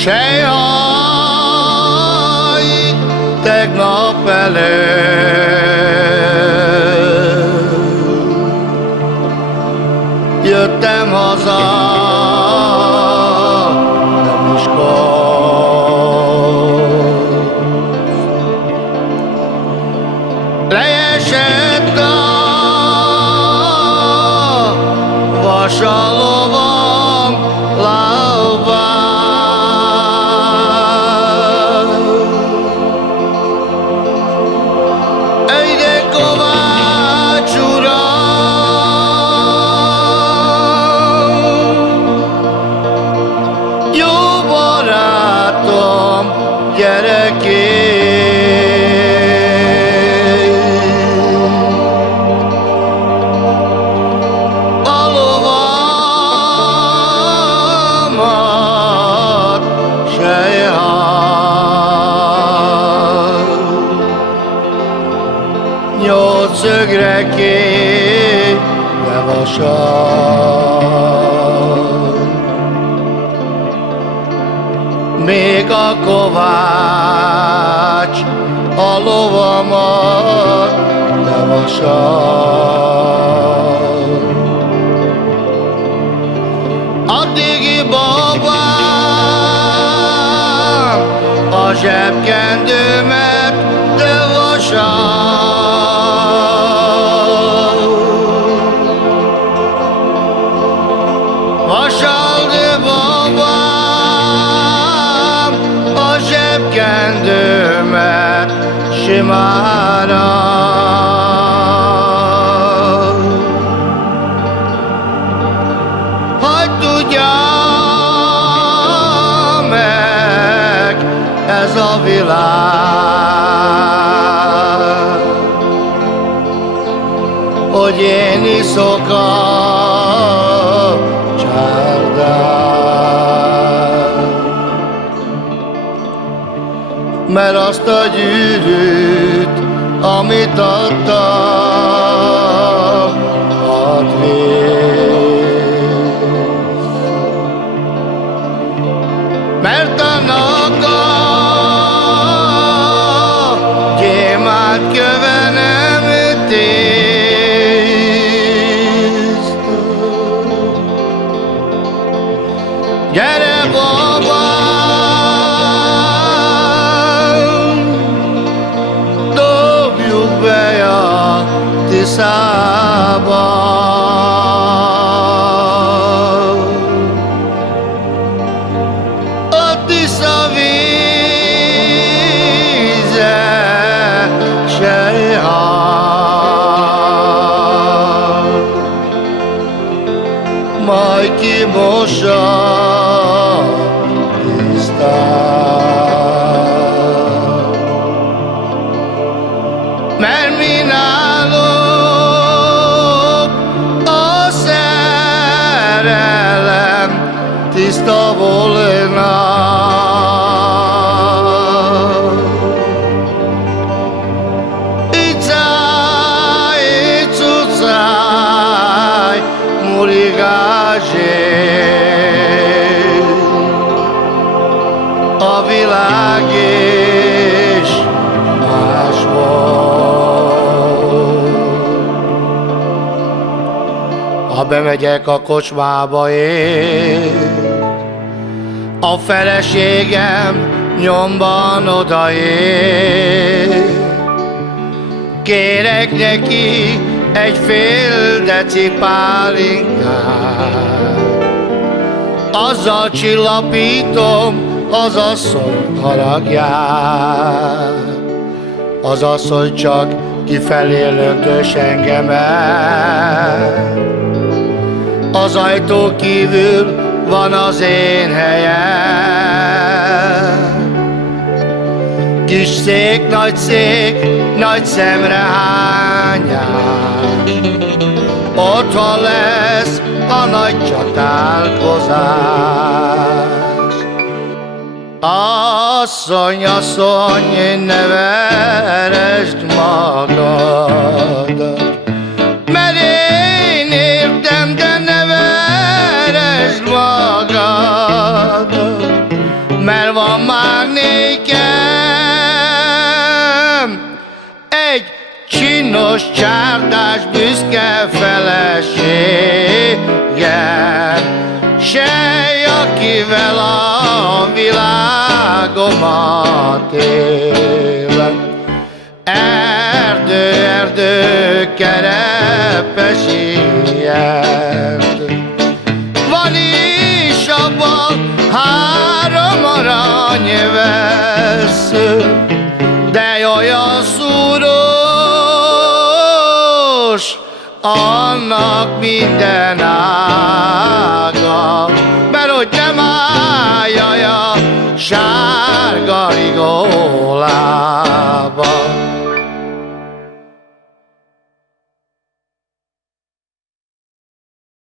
Se jaj, tegnap előtt jöttem haza, nem is leesett a vasalovam lábán. Ide Kovács uram, jó barátom, gyerekém, nyolcszögre kéne vasal, még a Kovács a lovamat levasal. Addigi babám a zsebkendőmet levasal. Vasal de babám a zsebkendőmet simára. Hadd tudja meg ez a világ, hogy én iszok a csárdán, mert azt a gyűrűt, amit adtam, add vissza. Mert annak a gyémánt köve nem tiszta. Gyere babám, dobjuk be a Tiszába. A Tisza víze se ihal, majd kimossa tisztán. Mert mi nálunk a szerelem tiszta volna. Icáj, cucáj, murigásé, a világ is más volt. Ha bemegyek a kocsmába én, a feleségem nyomban odaér, kérek neki egy fél deci pálinkát, azzal csillapítom az asszony haragját. Az asszony csak kifelé lögdös engemet, az ajtó kívül van az én helyem. Kis szék, nagy szemrehányás, otthon lesz a nagy csatálkozás. Asszony, asszony, ne veresd magadat, mert én értem, de ne veresd magadat, méltás büszke felesége, sej, akivel a világomat élem. Erdő, erdő, kerepesi erdő, van is abban 3 aranyvesző, de olyan szúrós annak minden ága, mert hogy nem állja a sárga rigólába.